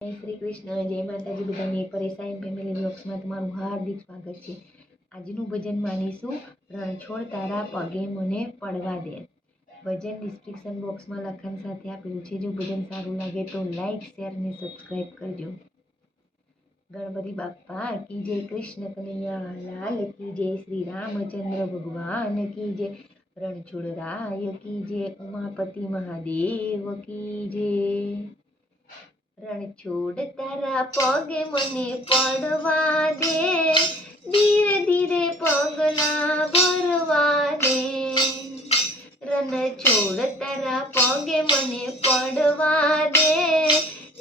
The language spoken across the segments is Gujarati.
જય શ્રી કૃષ્ણ, જય માતાજી બધાને. પરેશાન ફેમિલી બ્લોગ્સમાં તમારું હાર્દિક સ્વાગત છે. આજનું ભજન માનીશું રણછોડ તારા પગે મને પડવા દે. ભજન ડિસ્ક્રિપ્શન બોક્સમાં લખાણ સાથે આપેલું છે. જો ભજન સારું લાગે તો લાઈક, શેર અને સબસ્ક્રાઈબ કરજો. ગણપતિ બાપ્પા કી જય, કૃષ્ણ કનૈયા લાલ કી જય, શ્રી રામચંદ્ર ભગવાન કી જય, રણછોડ રાય કી જય, ઉમાપતિ મહાદેવ કી જય. રણછોડ તારા પગે મને પડવા દે, ધીરે ધીરે પગલા ભરવા દે. રણછોડ તારા પગે મને પડવા દે,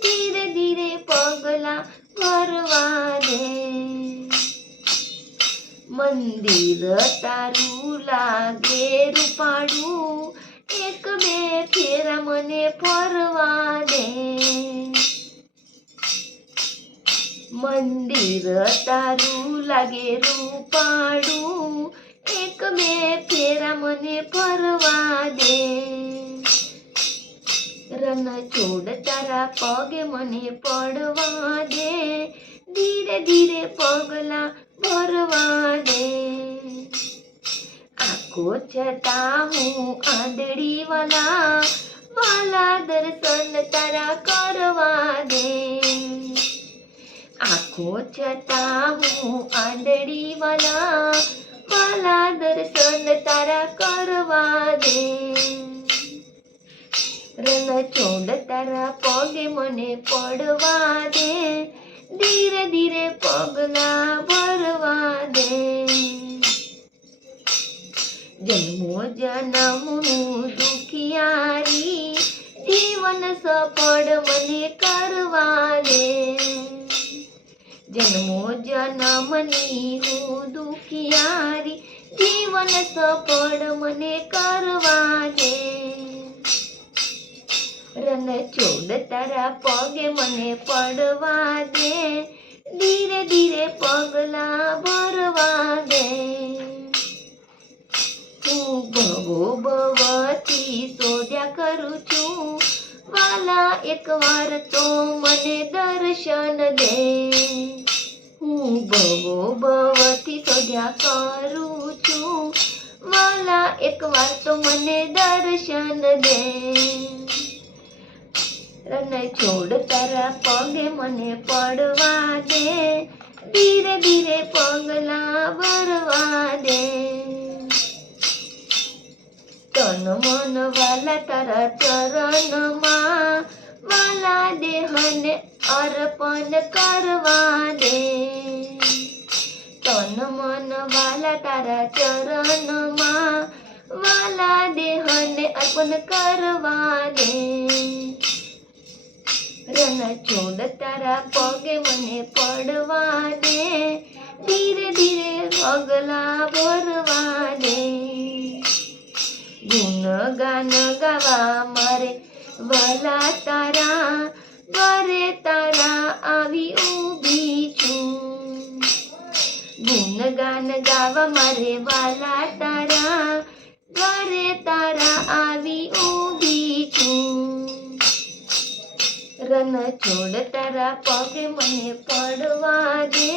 ધીરે ધીરે પગલા ભરવા દે. મંદિર તારું લાગે રૂપાળું, એક બે ફેરા મને ફરવા દે. મંદિર તારું લાગે રૂપાળું, એક બે ફેરા મને ફરવા દે. રણછોડ તારા પગે મને પડવા દે, ધીરે ધીરે પગલા ભરવા દે. આંખો છતાં હું આંધળી વાલા, વાલા દર્શન તારા કરવા દે. આંખો છતાં હું આંધળી વાલા, વાલા દર્શન તારા કરવા દે. રણછોડ તારા પગે મને પડવા દે, ધીરે ધીરે પગલા ભરવા દે. જન્મો જન્મનું દુખિયારી, જીવન સફળ મને કરવા દે. જન્મો જન્મની હું દુખિયારી, જીવન સફળ મને કરવા દે. રણછોડ તારા પગે મને પડવા દે, ધીરે ધીરે પગલા ભરવા દે. હું ભવો ભવથી શોધ્યા કરું છું, વાલા એકવાર તો મને દર્શન દે. હું ભવો ભવથી શોધ્યા કરું છું, વાલા એકવાર તો મને દર્શન દે. રણછોડ તારા પગે મને પડવા દે, ધીરે ધીરે પગલા ભરવા દે. તન મન વાલા તારા ચરણમાં, વાલા દેહને અર્પણ કરવા દે. તન મન વાલા તારા ચરણમાં, વાલા દેહને અર્પણ કરવા દે. રણછોડ તારા પગે મને પડવા દે, ધીરે ધીરે પગલા ભરવા દે. ગુણગાન ગાવા મારે વાલા તારા, દ્વારે તારા આવી ઊભી છું. ગુણગાન ગાવા મારે વાલા તારા, દ્વારે તારા આવી ઊભી છું. રણછોડ તારા પગે મને પડવા દે,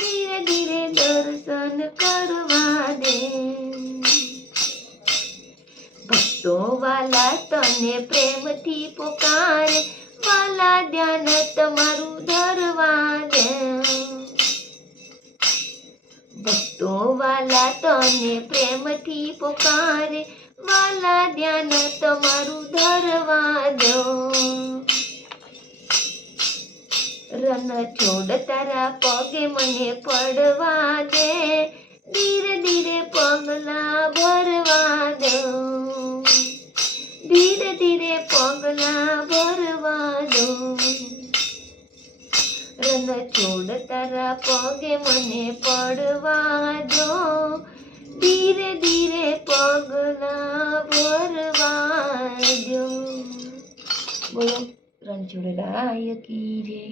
ધીરે ધીરે દર્શન કરવા દે. ભક્તો વાલા તને પ્રેમથી પુકારે, વાલા ધ્યાન તમારું ધરવા દે. ભક્તો વાલા તને પ્રેમથી પુકારે, વાલા ધ્યાન તમારું ધરવા દો. રણછોડ તારા પગે મને પડવા દે, ધીરે ધીરે પગલા ભરવા દો. ધીરે ધીરે પગલા ભરવા દો. રણછોડ તારા પગે મને પડવા દો, ધીરે ધીરે પગલા ભરવા દો. બોલો રણછોડ રાય કી જય.